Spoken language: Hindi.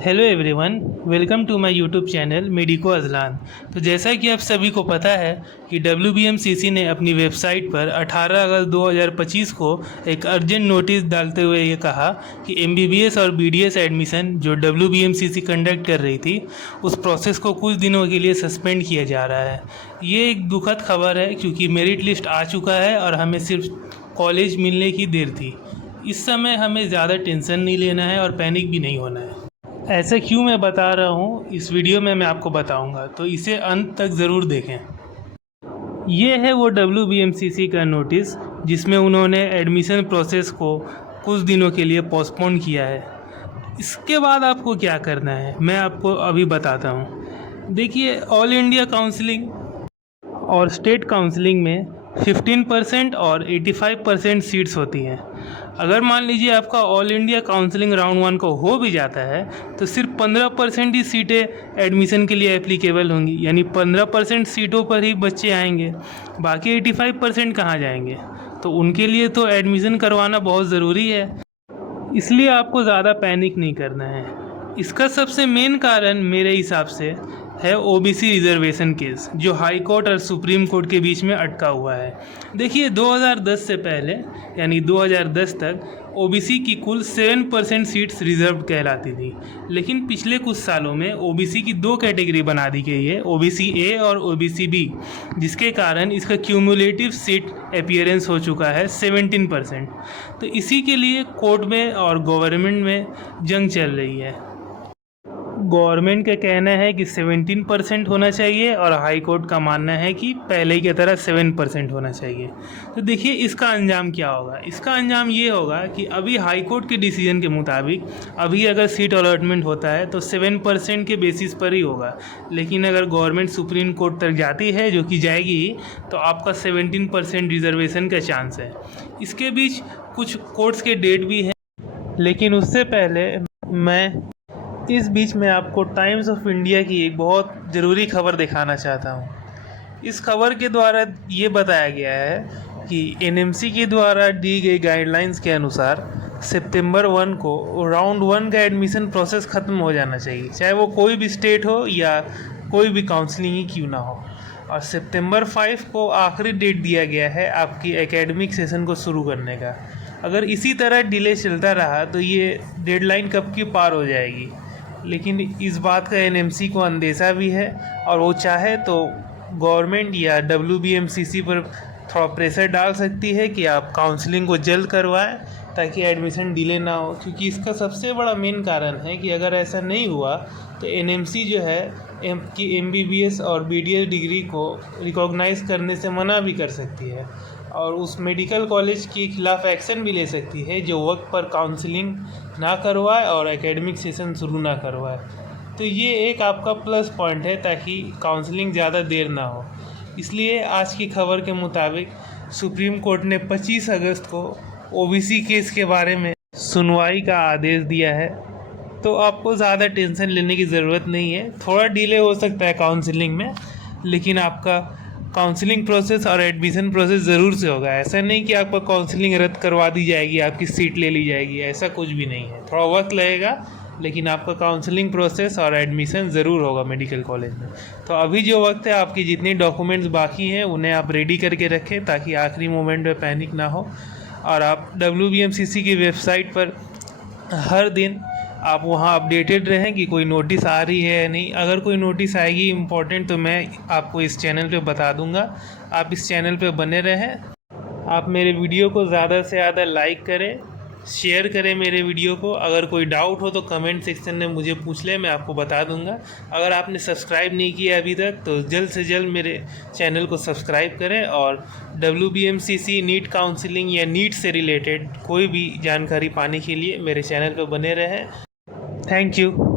Hello everyone, welcome to my YouTube channel Medico Ajlan. तो जैसा कि आप सभी को पता है कि WBMCC ने अपनी वेबसाइट पर 18 अगस्त 2025 को एक अर्जेंट नोटिस डालते हुए ये कहा कि MBBS और BDS एडमिशन जो WBMCC कंडक्ट कर रही थी उस प्रोसेस को कुछ दिनों के लिए सस्पेंड किया जा रहा है। ये एक दुखद खबर है क्योंकि मेरिट लिस्ट आ चुका है और हमें सिर्फ कॉलेज मिलने की देर थी। इस समय हमें ज़्यादा टेंशन नहीं लेना है और पैनिक भी नहीं होना है। ऐसे क्यों मैं बता रहा हूँ, इस वीडियो में मैं आपको बताऊँगा, तो इसे अंत तक ज़रूर देखें। ये है वो WBMCC का नोटिस जिसमें उन्होंने एडमिशन प्रोसेस को कुछ दिनों के लिए पोस्टपोन किया है। इसके बाद आपको क्या करना है मैं आपको अभी बताता हूँ। देखिए, ऑल इंडिया काउंसलिंग और स्टेट काउंसलिंग में 15% और 85% सीट्स होती हैं। अगर मान लीजिए आपका ऑल इंडिया काउंसलिंग राउंड 1 को हो भी जाता है तो सिर्फ 15% ही सीटें एडमिशन के लिए एप्लीकेबल होंगी, यानी 15% सीटों पर ही बच्चे आएंगे। बाकी 85% कहाँ जाएंगे? तो उनके लिए तो एडमिशन करवाना बहुत ज़रूरी है, इसलिए आपको ज़्यादा पैनिक नहीं करना है। इसका सबसे मेन कारण मेरे हिसाब से है OBC रिजर्वेशन केस, जो हाई कोर्ट और सुप्रीम कोर्ट के बीच में अटका हुआ है। देखिए, 2010 से पहले यानी 2010 तक OBC की कुल 7% सीट्स रिजर्व कहलाती थी, लेकिन पिछले कुछ सालों में OBC की 2 कैटेगरी बना दी गई है, OBC A और OBC B, जिसके कारण इसका क्यूमुलेटिव सीट अपीयरेंस हो चुका है 17%। तो इसी के लिए कोर्ट में और गवर्नमेंट में जंग चल रही है। गवर्नमेंट का कहना है कि 17% होना चाहिए और हाई कोर्ट का मानना है कि पहले की तरह 7% होना चाहिए। तो देखिए, इसका अंजाम क्या होगा। इसका अंजाम ये होगा कि अभी हाई कोर्ट के डिसीजन के मुताबिक अभी अगर सीट अलॉटमेंट होता है तो 7% के बेसिस पर ही होगा, लेकिन अगर गवर्नमेंट सुप्रीम कोर्ट तक जाती है, जो कि जाएगी, तो आपका 17% रिजर्वेशन का चांस है। इसके बीच कुछ कोर्ट्स के डेट भी हैं, लेकिन उससे पहले इस बीच में आपको टाइम्स ऑफ इंडिया की एक बहुत ज़रूरी खबर दिखाना चाहता हूँ। इस खबर के द्वारा ये बताया गया है कि NMC के द्वारा दी गई गाइडलाइंस के अनुसार सितंबर 1 को राउंड 1 का एडमिशन प्रोसेस ख़त्म हो जाना चाहिए, चाहे वो कोई भी स्टेट हो या कोई भी काउंसलिंग ही क्यों ना हो। और सितंबर 5 को आखिरी डेट दिया गया है आपकी एकेडमिक सेशन को शुरू करने का। अगर इसी तरह डिले चलता रहा तो ये डेडलाइन कब की पार हो जाएगी। लेकिन इस बात का NMC को अंदेशा भी है और वो चाहे तो गवर्नमेंट या WBMCC पर थोड़ा प्रेशर डाल सकती है कि आप काउंसलिंग को जल्द करवाएं ताकि एडमिशन डिले ना हो। क्योंकि इसका सबसे बड़ा मेन कारण है कि अगर ऐसा नहीं हुआ तो NMC जो है कि MBBS और BDS डिग्री को रिकॉग्नाइज़ करने से मना भी कर सकती है और उस मेडिकल कॉलेज के खिलाफ़ एक्शन भी ले सकती है जो वक्त पर काउंसलिंग ना करवाए और एकेडमिक सेशन शुरू ना करवाए। तो ये एक आपका प्लस पॉइंट है ताकि काउंसलिंग ज़्यादा देर ना हो। इसलिए आज की खबर के मुताबिक सुप्रीम कोर्ट ने 25 अगस्त को OBC केस के बारे में सुनवाई का आदेश दिया है। तो आपको ज़्यादा टेंशन लेने की ज़रूरत नहीं है। थोड़ा डिले हो सकता है काउंसलिंग में, लेकिन आपका काउंसलिंग प्रोसेस और एडमिशन प्रोसेस ज़रूर से होगा। ऐसा नहीं कि आपका काउंसलिंग रद्द करवा दी जाएगी, आपकी सीट ले ली जाएगी, ऐसा कुछ भी नहीं है। थोड़ा वक्त लगेगा, लेकिन आपका काउंसलिंग प्रोसेस और एडमिशन ज़रूर होगा मेडिकल कॉलेज में। तो अभी जो वक्त है, आपकी जितनी डॉक्यूमेंट्स बाकी हैं उन्हें आप रेडी करके रखें ताकि आखिरी मोमेंट में पैनिक ना हो। और आप WBMCC की वेबसाइट पर हर दिन आप वहाँ अपडेटेड रहें कि कोई नोटिस आ रही है या नहीं। अगर कोई नोटिस आएगी इम्पोर्टेंट तो मैं आपको इस चैनल पे बता दूंगा। आप इस चैनल पे बने रहें। आप मेरे वीडियो को ज़्यादा से ज़्यादा लाइक करें, शेयर करें मेरे वीडियो को। अगर कोई डाउट हो तो कमेंट सेक्शन में मुझे पूछ लें, मैं आपको बता दूंगा। अगर आपने सब्सक्राइब नहीं किया अभी तक तो जल्द से जल्द मेरे चैनल को सब्सक्राइब करें और WBMCC नीट काउंसलिंग या नीट से रिलेटेड कोई भी जानकारी पाने के लिए मेरे चैनल पर बने रहें। Thank you.